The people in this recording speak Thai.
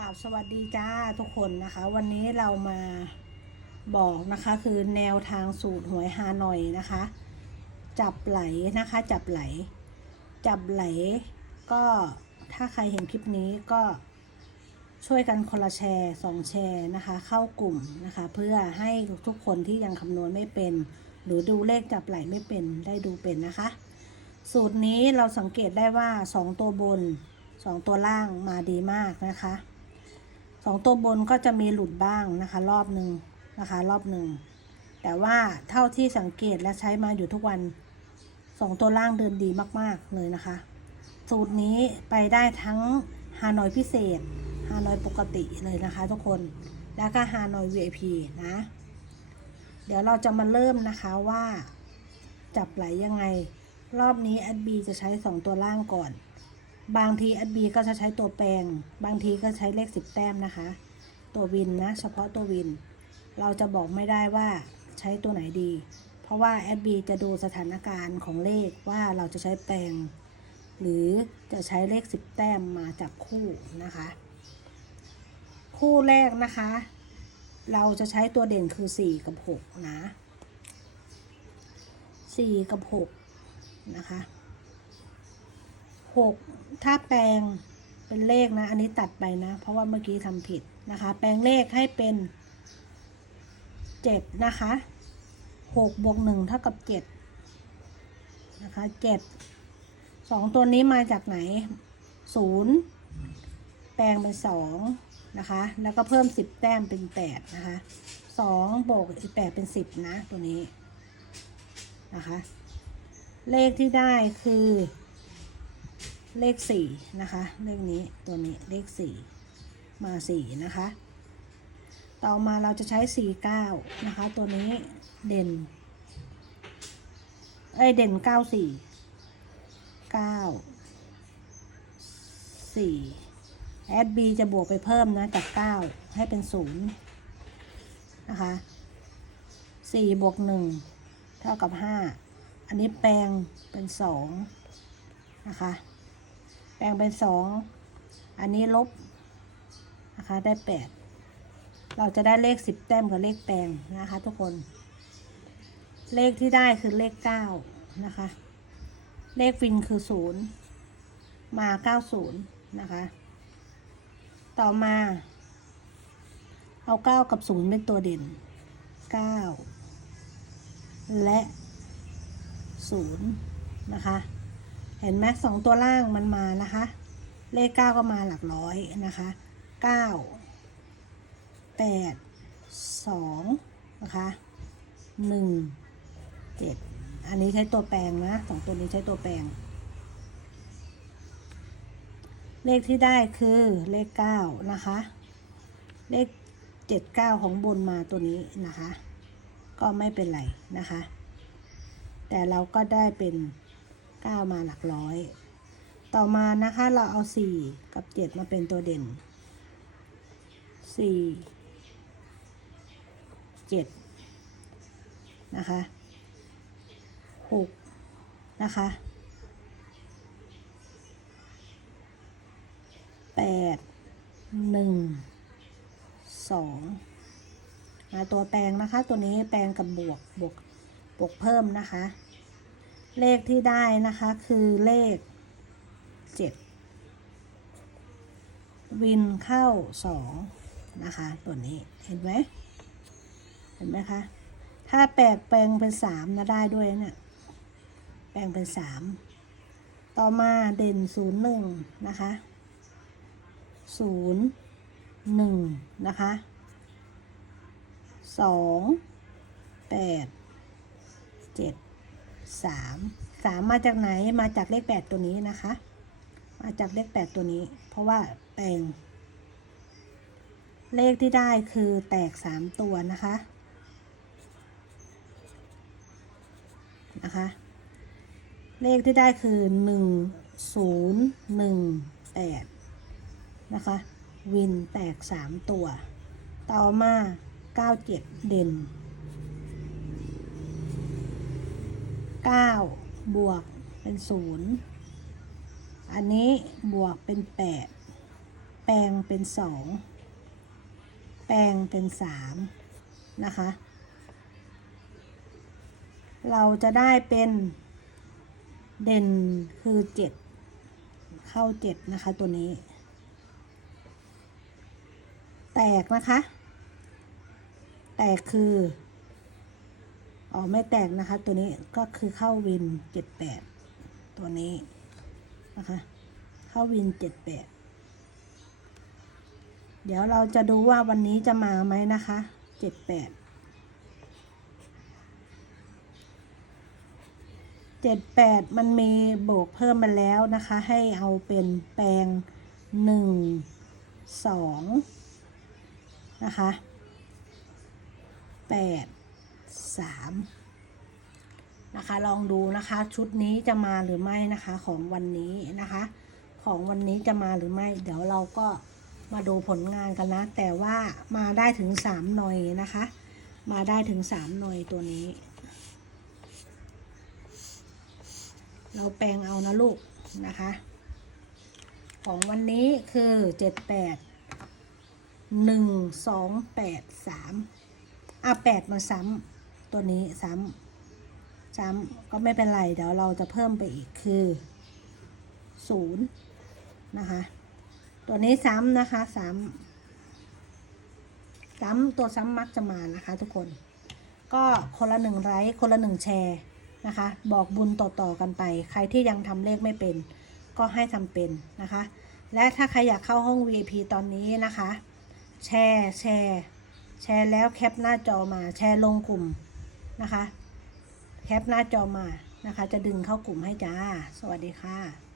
ราบสวัสดีจ้าทุกคนนะคะ วันนี้เรามาบอกนะคะคือแนวทางสูตรหวยฮานอยนะคะ จับไหลนะคะ จับไหล จับไหล ก็ถ้าใครเห็นคลิปนี้ก็ช่วยกันคนละแชร์สองแชร์นะคะ เข้ากลุ่มนะคะ เพื่อให้ทุกคนที่ยังคำนวณไม่เป็น หรือดูเลขจับไหลไม่เป็นได้ดูเป็นนะคะ สูตรนี้เราสังเกตได้ว่า 2 ตัวบน 2 ตัวล่างมาดีมากนะคะ สองตัวบนก็จะมีหลุดบ้างนะคะ รอบหนึ่งนะคะ รอบหนึ่งแต่ว่าเท่าที่สังเกตและใช้มาอยู่ทุกวันสองตัวล่างเดินดีมาก ๆ เลยนะคะ สูตรนี้ไปได้ทั้งฮานอยพิเศษฮานอยปกติเลยนะคะทุกคนแล้วก็ฮานอย VIP นะ เดี๋ยวเราจะมาเริ่มนะคะว่า จับไหลยังไง รอบนี้แอดบีจะใช้ 2 ตัวล่างก่อน บางทีแอดบีก็จะใช้ตัวแปรงบางทีก็ใช้เลข10แต้มนะคะ ตัววินนะ เฉพาะตัววิน เราจะบอกไม่ได้ว่าใช้ตัวไหนดี เพราะว่าแอดบีจะดูสถานการณ์ของเลขว่าเราจะใช้แปลง หรือจะใช้เลข10แต้มมาจับคู่นะคะ คู่แรกนะคะ เราจะใช้ตัวเด่นคือ4กับ6นะ4กับ6นะคะ หกถ้าแปลงเป็นเลขนะ อันนี้ตัดไปนะ เพราะว่าเมื่อกี้ทำผิดนะคะ แปลงเลขให้เป็นเจ็ดนะคะหกบวกหนึ่งเท่ากับเจ็ดนะคะเจ็ดสองตัวนี้มาจากไหนศูนย์แปลงเป็นสองนะคะ แล้วก็เพิ่มสิบแต้มเป็นแปดนะคะสองบวกอีกแปดเป็นสิบนะ ตัวนี้นะคะ เลขที่ได้คือ เลขสี่นะคะ เลขนี้ตัวนี้เลขสี่มาสี่นะคะ ต่อมาเราจะใช้สี่เก้านะคะ ตัวนี้เด่นเอ้ยเด่นเก้าสี่เก้าสี่แอดบีจะบวกไปเพิ่มนะจากเก้าให้เป็นศูนย์นะคะสี่บวกหนึ่งเท่ากับห้าอันนี้แปลงเป็นสองนะคะ แปลงเป็นสอง อันนี้ลบนะคะได้แปดเราจะได้เลขสิบแต้มกับเลขแปลงนะคะ ทุกคน เลขที่ได้คือเลขเก้านะคะ เลขฟินคือศูนย์มาเก้าศูนย์นะคะ ต่อมา เอาเก้ากับศูนย์เป็นตัวเด่นเก้าและศูนย์นะคะ เห็นไหมสองตัวล่างมันมานะคะ เลขเก้าก็มาหลักร้อยนะคะเก้าแปดสองนะคะหนึ่งเจ็ดอันนี้ใช้ตัวแปรงนะสองตัวนี้ใช้ตัวแปรงเลขที่ได้คือเลขเก้านะคะ เลขเจ็ดเก้าของบนมาตัวนี้นะคะ ก็ไม่เป็นไรนะคะ แต่เราก็ได้เป็น 9 มาหลักร้อย ต่อมานะคะเราเอา 4 กับ 7 มาเป็นตัวเด่น 4 7 นะคะ 6 นะคะ 8 1 2มาตัวแปลงนะคะ ตัวนี้แปลงกับบวกบวกบวกเพิ่มนะคะ เลขที่ได้นะคะคือเลขเจ็ดวินเข้าสองนะคะ ตัวนี้เห็นไหมเห็นไหมคะ ถ้าแปลกแปลงเป็นสามนะได้ด้วยเนี่ยแปลงเป็นสามต่อมาเด่นศูนย์หนึ่งนะคะศูนย์หนึ่งนะคะสองแปดเจ็ด สามสามมาจากไหนมาจากเลขแปดตัวนี้นะคะ มาจากเลขแปดตัวนี้ เพราะว่าแปลงเลขที่ได้คือแตกสามตัวนะคะนะคะเลขที่ได้คือหนึ่งศูนย์หนึ่งแปดนะคะ วินแตกสามตัว ต่อมาเก้าเจ็ดเด่น เก้าบวกเป็นศูนย์อันนี้บวกเป็นแปดแปลงเป็นสองแปลงเป็นสามนะคะ เราจะได้เป็นเด่นคือเจ็ดเข้าเจ็ดนะคะตัวนี้ แตกนะคะ แตกคือ อ๋อไม่แตกนะคะ ตัวนี้ก็คือเข้าวินเจ็ดแปดตัวนี้นะคะ เข้าวินเจ็ดแปดเดี๋ยวเราจะดูว่าวันนี้จะมาไหมนะคะเจ็ดแปดเจ็ดแปดมันมีโบกเพิ่มมาแล้วนะคะ ให้เอาเป็นแปลงหนึ่งสองนะคะแปด สามนะคะ ลองดูนะคะ ชุดนี้จะมาหรือไม่นะคะของวันนี้นะคะ ของวันนี้จะมาหรือไม่ เดี๋ยวเราก็มาดูผลงานกันนะ แต่ว่ามาได้ถึงสามหน่อยนะคะ มาได้ถึงสามหน่อยตัวนี้ เราแปลงเอานะลูกนะคะ ของวันนี้คือเจ็ดแปดหนึ่งสองแปดสามอะแปดมาซ้ำ ตัวนี้ซ้ำซ้ำก็ไม่เป็นไรเดี๋ยวเราจะเพิ่มไปอีกคือศูนย์นะคะ ตัวนี้ซ้ำนะคะซ้ำซ้ำตัวซ้ำมักจะมานะคะทุกคน ก็คนละหนึ่งไลค์คนละหนึ่งแชร์นะคะ บอกบุญต่อๆกันไป ใครที่ยังทำเลขไม่เป็น ก็ให้ทำเป็นนะคะ และถ้าใครอยากเข้าห้อง VIP ตอนนี้นะคะ แชร์แชร์แชร์แล้วแคปหน้าจอมาแชร์ลงกลุ่ม นะคะ แคปหน้าจอมานะคะ จะดึงเข้ากลุ่มให้จ้า สวัสดีค่ะ